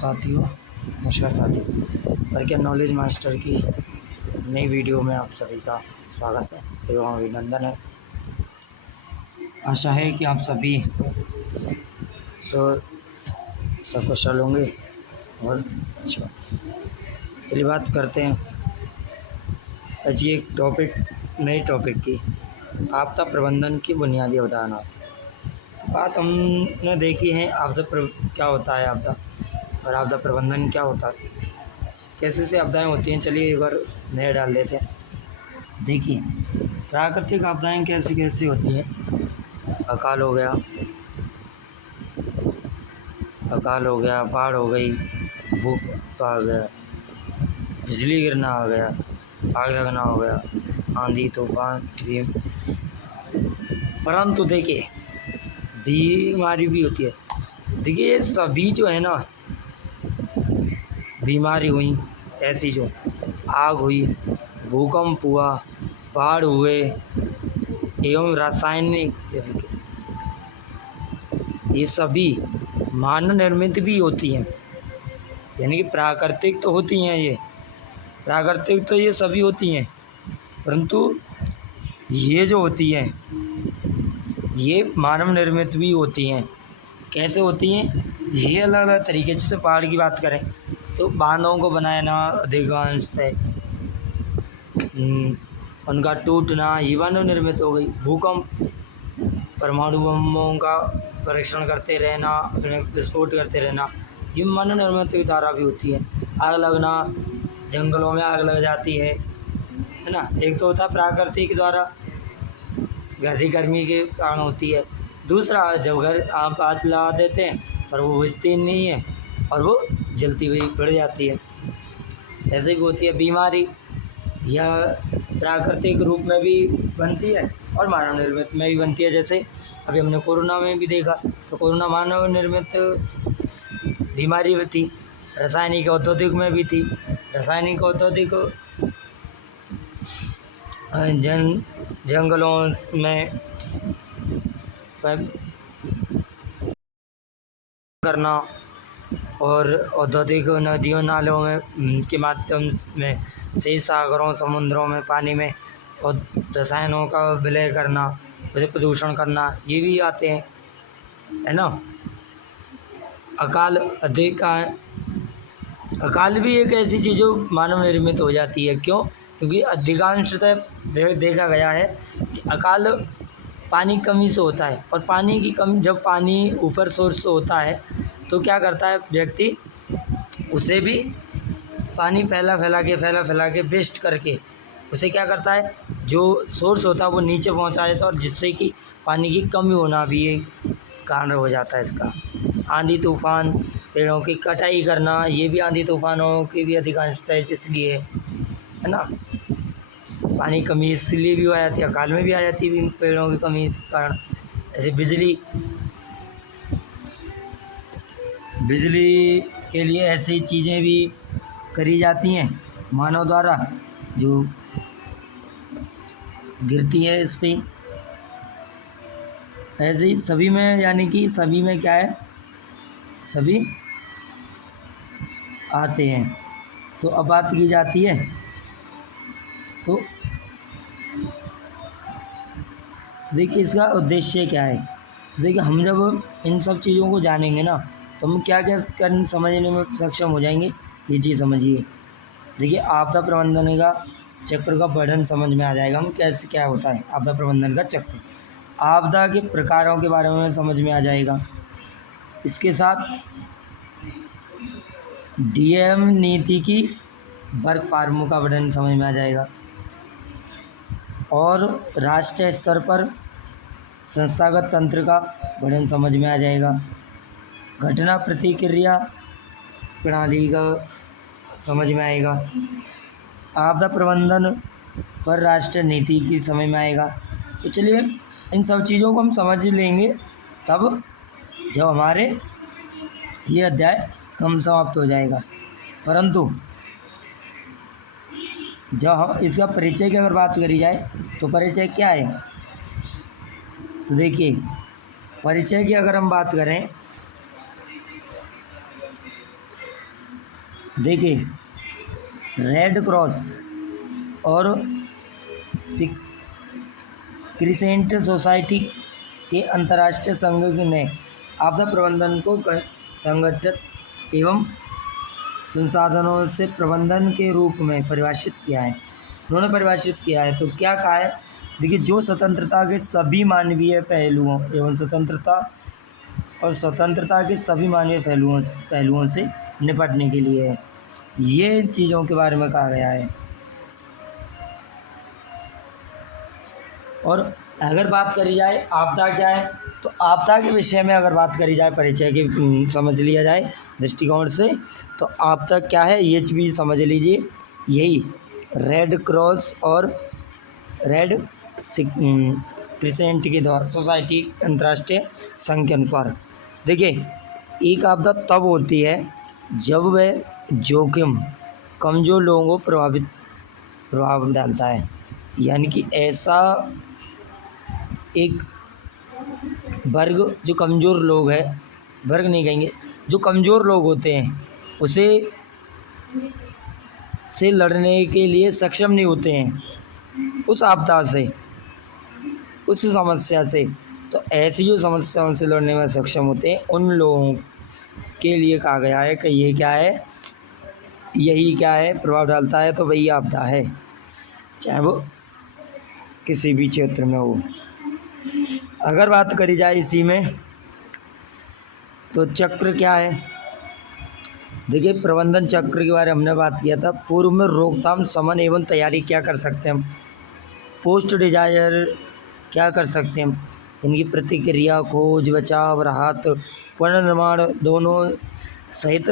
साथियों, नमस्कार साथियों। पर क्या नॉलेज मास्टर की नई वीडियो में आप सभी का स्वागत है एवं अभिनंदन है। आशा है कि आप सभी सकुशल होंगे और अच्छा। चलिए बात करते हैं आज एक नए टॉपिक की, आपदा प्रबंधन की बुनियादी अवधारणा। तो बात हमने देखी है क्या होता है आपदा और आपदा प्रबंधन क्या होता है, कैसे से आपदाएं होती हैं। चलिए एक बार नए डाल देते हैं। देखिए, प्राकृतिक आपदाएं कैसी कैसी होती हैं। अकाल हो गया, बाढ़ हो गई, भूकंप आ गया, बिजली गिरना आ गया, आग लगना हो गया, आंधी तूफान भी। परंतु देखिए, बीमारी भी होती है। देखिए, ये सभी जो है ना, बीमारी हुई ऐसी, जो आग हुई, भूकंप हुआ, बाढ़ हुए एवं रासायनिक, ये सभी मानव निर्मित भी होती हैं। यानी कि प्राकृतिक तो होती हैं, ये सभी होती हैं, परंतु ये जो होती हैं ये मानव निर्मित भी होती हैं। कैसे होती हैं ये? अलग अलग तरीके। जैसे पहाड़ की बात करें तो बांधों को बनाना अधिकांशतः उनका टूटना ये मानव निर्मित हो गई। भूकंप, परमाणु बमों का परीक्षण करते रहना, उन्हें विस्फोट करते रहना, ये मानव निर्मित की द्वारा भी होती है। आग लगना, जंगलों में आग लग जाती है ना। एक तो होता है प्राकृतिक द्वारा, अधिक गर्मी के कारण होती है। दूसरा, जब घर आप आग लगा देते हैं पर वो बुझती नहीं है और वो जलती हुई बढ़ जाती है। ऐसे भी होती है बीमारी, या प्राकृतिक रूप में भी बनती है और मानव निर्मित में भी बनती है। जैसे अभी हमने कोरोना में भी देखा, तो कोरोना मानव निर्मित बीमारी भी थी, रासायनिक औद्योगिक में भी थी। रासायनिक औद्योगिक जंगलों में करना और औद्योगिक नदियों नालों में के माध्यम में से सागरों समुद्रों में पानी में और रसायनों का विलय करना, उसे प्रदूषण करना, ये भी आते हैं, है ना। अकाल भी एक ऐसी चीज़ जो मानव निर्मित हो जाती है। क्यों? क्योंकि अधिकांशतः देखा गया है कि अकाल पानी की कमी से होता है, और पानी की कमी, जब पानी ऊपर सोर्स से होता है तो क्या करता है व्यक्ति, उसे भी पानी फैला फैला के वेस्ट करके उसे क्या करता है, जो सोर्स होता है वो नीचे पहुंचा देता है, और जिससे कि पानी की कमी होना भी एक कारण हो जाता है इसका। आंधी तूफान, पेड़ों की कटाई करना, ये भी आंधी तूफानों की भी अधिकांशता इसलिए है ना। पानी कमी इसलिए भी हो जाती है, अकाल में भी आ जाती है पेड़ों की कमी के कारण। ऐसे बिजली के लिए ऐसी चीज़ें भी करी जाती हैं मानव द्वारा, जो गिरती है इस पे। ऐसे ही सभी में, यानी कि सभी में क्या है, सभी आते हैं। तो अब बात की जाती है, तो देखिए इसका उद्देश्य क्या है। तो देखिए, हम जब इन सब चीज़ों को जानेंगे ना, तो हम क्या क्या समझने में सक्षम हो जाएंगे। ये चीज़ समझिए। देखिए, आपदा प्रबंधन का चक्र का वर्णन समझ में आ जाएगा, हम कैसे क्या होता है आपदा प्रबंधन का चक्र। आपदा के प्रकारों के बारे में समझ में आ जाएगा। इसके साथ डीएम नीति की वर्क फार्मों का वर्णन समझ में आ जाएगा, और राष्ट्रीय स्तर पर संस्थागत तंत्र का वर्णन समझ में आ जाएगा। घटना प्रतिक्रिया प्रणाली का समझ में आएगा। आपदा प्रबंधन पर राष्ट्रीय नीति की समझ में आएगा। तो चलिए, इन सब चीज़ों को हम समझ लेंगे तब जब हमारे ये अध्याय कम समाप्त हो जाएगा। परंतु जब हम इसका परिचय की अगर बात करी जाए, तो परिचय क्या है। तो देखिए, परिचय की अगर हम बात करें देखिए, रेड क्रॉस और क्रिसेंट सोसाइटी के अंतर्राष्ट्रीय संघ ने आपदा प्रबंधन को संगठित एवं संसाधनों से प्रबंधन के रूप में परिभाषित किया है। उन्होंने परिभाषित किया है तो क्या कहा है? देखिए, जो स्वतंत्रता के सभी मानवीय पहलुओं एवं स्वतंत्रता के सभी मानवीय पहलुओं से निपटने के लिए है। ये चीज़ों के बारे में कहा गया है। और अगर बात करी जाए आपदा क्या है, तो आपदा के विषय में अगर बात करी जाए, परिचय की समझ लिया जाए दृष्टिकोण से, तो आपदा क्या है ये भी समझ लीजिए। यही रेड क्रॉस और रेड क्रिसेंट के द्वारा सोसाइटी अंतर्राष्ट्रीय संघ के अनुसार, देखिए, एक आपदा तब होती है जब वह जोखिम कमज़ोर लोगों को प्रभाव डालता है। यानी कि ऐसा एक वर्ग जो कमज़ोर लोग हैं, वर्ग नहीं कहेंगे, जो कमज़ोर लोग होते हैं उसे से लड़ने के लिए सक्षम नहीं होते हैं उस आपदा से, उस समस्या से। तो ऐसी जो समस्याओं से लड़ने में सक्षम होते हैं उन लोगों के लिए कहा गया है कि ये क्या है, यही क्या है, प्रभाव डालता है, तो वही आपदा है, चाहे वो किसी भी क्षेत्र में हो। अगर बात करी जाए इसी में, तो चक्र क्या है? देखिए, प्रबंधन चक्र के बारे में हमने बात किया था। पूर्व में रोकथाम, शमन एवं तैयारी क्या कर सकते हैं हम? पोस्ट डिजायर क्या कर सकते हैं हम? इनकी प्रतिक्रिया, खोज, बचाव, राहत, पुनर्निर्माण दोनों सहित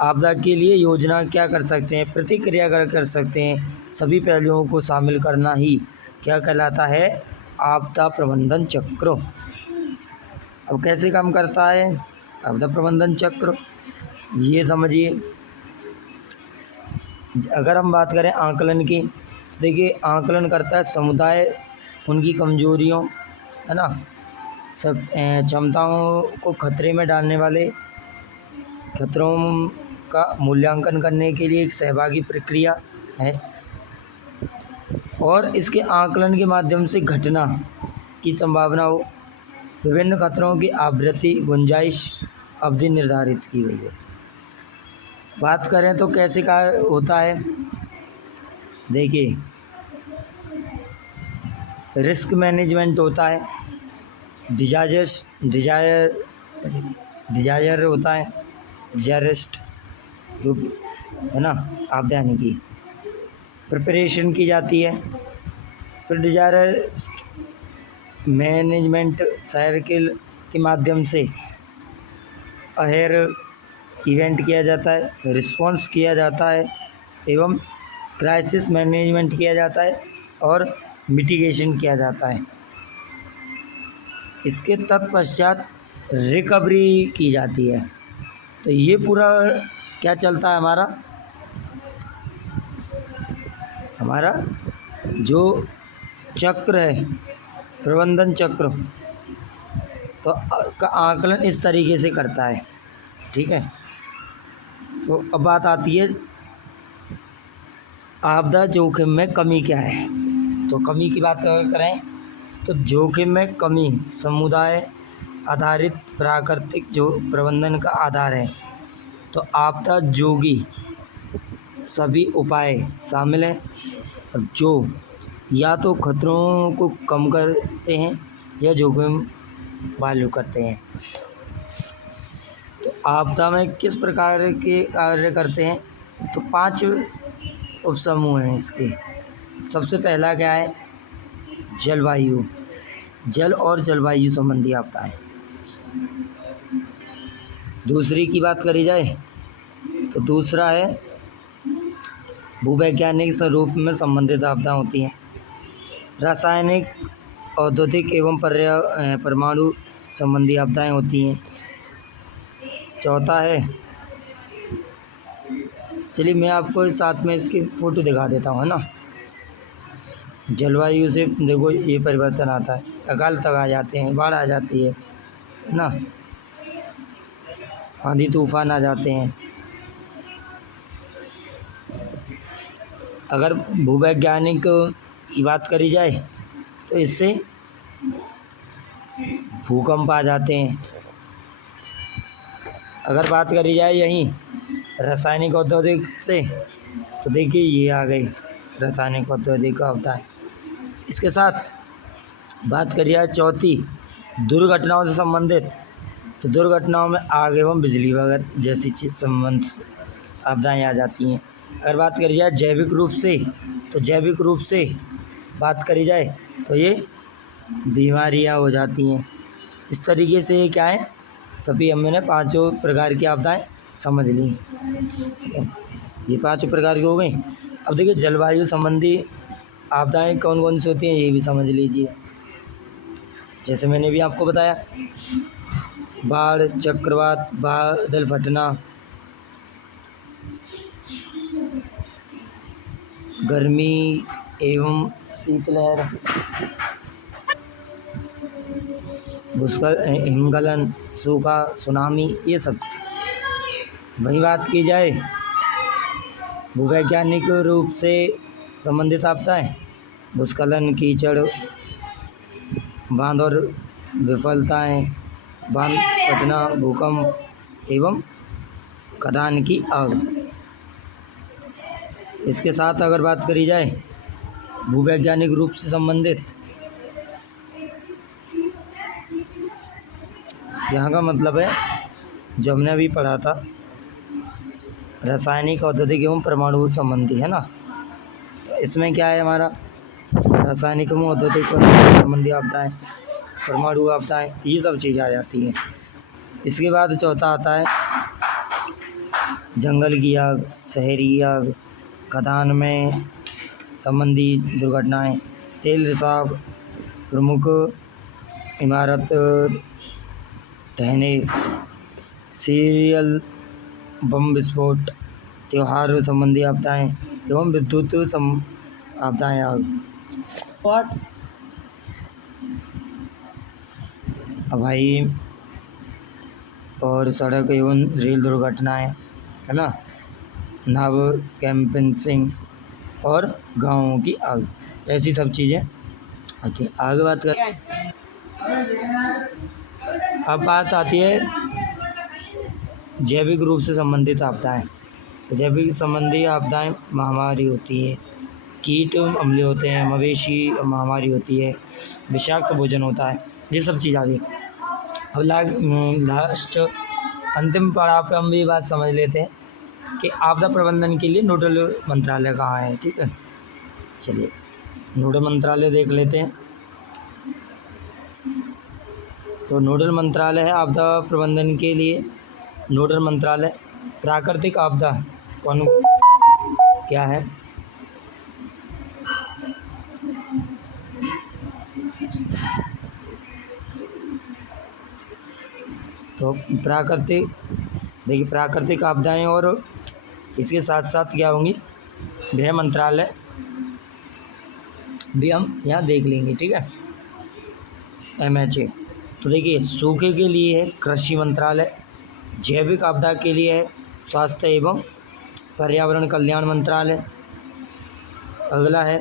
आपदा के लिए योजना क्या कर सकते हैं? प्रतिक्रिया कर सकते हैं। सभी पहलुओं को शामिल करना ही क्या कहलाता है? आपदा प्रबंधन चक्र। अब कैसे काम करता है आपदा प्रबंधन चक्र, ये समझिए। अगर हम बात करें आकलन की, तो देखिए, आकलन करता है समुदाय, उनकी कमजोरियों, है ना, सब क्षमताओं को खतरे में डालने वाले खतरों का मूल्यांकन करने के लिए एक सहभागी प्रक्रिया है। और इसके आकलन के माध्यम से घटना की संभावना हो, विभिन्न खतरों की आवृत्ति, गुंजाइश, अवधि निर्धारित की गई है। बात करें तो कैसे का होता है? देखिए, रिस्क मैनेजमेंट होता है, डिजायर होता है, डिजायरिस्ट रूप, है ना, आपदा यानी कि प्रिपरेशन की जाती है। फिर डिजायर मैनेजमेंट साइकिल के माध्यम से अहेर इवेंट किया जाता है, रिस्पॉन्स किया जाता है एवं क्राइसिस मैनेजमेंट किया जाता है और मिटिगेशन किया जाता है। इसके तत्पश्चात रिकवरी की जाती है। तो ये पूरा क्या चलता है हमारा जो चक्र है, प्रबंधन चक्र, तो का आकलन इस तरीके से करता है। ठीक है, तो अब बात आती है आपदा जोखिम में कमी क्या है। तो कमी की बात अगर करें तो जोखिम में कमी समुदाय आधारित प्राकृतिक जो प्रबंधन का आधार है। तो आपदा जोगी सभी उपाय शामिल हैं और जो या तो खतरों को कम करते हैं या जोखिम वालू करते हैं। तो आपदा में किस प्रकार के कार्य करते हैं? तो 5 उपसमूह हैं इसके। सबसे पहला क्या है? जलवायु, जल और जलवायु संबंधी आपदाएं। दूसरी की बात करी जाए तो दूसरा है भूवैज्ञानिक स्वरूप में संबंधित आपदा होती हैं। रासायनिक, औद्योगिक एवं परमाणु संबंधी आपदाएं होती हैं। चौथा है, चलिए मैं आपको साथ में इसकी फ़ोटो दिखा देता हूँ, है ना। जलवायु से देखो ये परिवर्तन आता है, अकाल तक आ जाते हैं, बाढ़ आ जाती है ना, आंधी तूफान आ जाते हैं। अगर भूवैज्ञानिक की बात करी जाए तो इससे भूकंप आ जाते हैं। अगर बात करी जाए यहीं रासायनिक औद्योगिक से तो देखिए ये आ गई रासायनिक औद्योगिक आपदाएं। इसके साथ बात करी जाए चौथी दुर्घटनाओं से संबंधित, तो दुर्घटनाओं में आग एवं बिजली वगैरह जैसी चीज संबंध आपदाएं आ जाती हैं। अगर बात करी जाए जैविक रूप से, तो जैविक रूप से बात करी जाए तो ये बीमारियां हो जाती हैं। इस तरीके से ये क्या है, सभी हमने पांचों प्रकार की आपदाएं समझ ली। ये पांचों प्रकार की हो गई। अब देखिए जलवायु संबंधी आपदाएं कौन कौन सी होती हैं ये भी समझ लीजिए। जैसे मैंने भी आपको बताया, बाढ़, चक्रवात, बादल फटना, गर्मी एवं शीतलहर, भूस्खलन, हिमस्खलन, सूखा, सुनामी, ये सब। वही बात की जाए भूवैज्ञानिक रूप से संबंधित आपदाएं, भूस्खलन, कीचड़, बांध और विफलताएं, बांध फटना, भूकंप एवं खदान की आग। इसके साथ अगर बात करी जाए भूवैज्ञानिक रूप से संबंधित, यहाँ का मतलब है जो हमने अभी पढ़ा था रासायनिक, औद्योगिक एवं परमाणु संबंधी, है ना। तो इसमें क्या है हमारा रासायनिक एवं औद्योगिक संबंधी आपदाएं, परमाणु आपदाएं, ये सब चीज़ें आ जाती हैं। इसके बाद चौथा आता है जंगल की आग, शहरी आग, खदान में संबंधी दुर्घटनाएं, तेल रिसाव, प्रमुख इमारत ढहने, सीरियल बम विस्फोट, त्योहार संबंधी आपदाएं एवं विद्युत आपदाएं आग। हवाई और सड़क एवं रेल दुर्घटनाएं, है ना, नाव कैंपिंग और गाँवों की आग, ऐसी सब चीज़ें आती हैं। आगे बात कर, अब बात आती है जैविक रूप से संबंधित आपदाएं। तो जैविक संबंधी आपदाएं महामारी होती है, कीट हमले होते हैं, मवेशी महामारी होती है, विषाक्त भोजन होता है, ये सब चीज़ आती है। अब लास्ट अंतिम पड़ाव पे हम भी बात समझ लेते हैं कि आपदा प्रबंधन के लिए नोडल मंत्रालय कहाँ है। ठीक है, चलिए नोडल मंत्रालय देख लेते हैं। तो नोडल मंत्रालय है आपदा प्रबंधन के लिए, नोडल मंत्रालय प्राकृतिक आपदा कौन क्या है, तो प्राकृतिक, देखिए प्राकृतिक आपदाएं और इसके साथ साथ क्या होंगी, गृह मंत्रालय भी हम यहाँ देख लेंगे। ठीक है, MHA। तो देखिए सूखे के लिए है कृषि मंत्रालय, जैविक आपदा के लिए है स्वास्थ्य एवं पर्यावरण कल्याण मंत्रालय। अगला है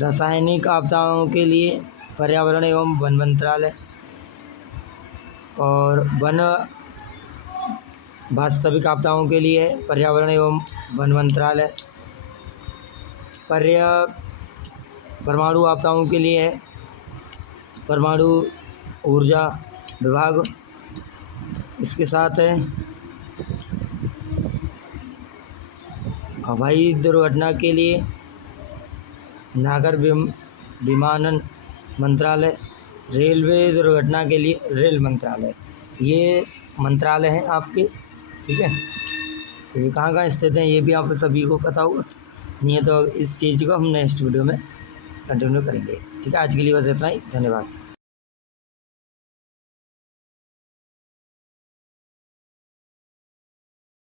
रासायनिक आपदाओं के लिए पर्यावरण एवं वन मंत्रालय, और वन वास्तविक आपदाओं के लिए पर्यावरण एवं वन मंत्रालय। परमाणु आपदाओं के लिए है परमाणु ऊर्जा विभाग। इसके साथ है हवाई दुर्घटना के लिए नागर विमानन मंत्रालय, रेलवे दुर्घटना के लिए रेल मंत्रालय। ये मंत्रालय हैं आपके। ठीक है, तो ये कहाँ कहाँ स्थित हैं ये भी आप सभी को पता होगा, नहीं है तो इस चीज़ को हम नेक्स्ट वीडियो में कंटिन्यू करेंगे। ठीक है, आज के लिए बस इतना ही, धन्यवाद।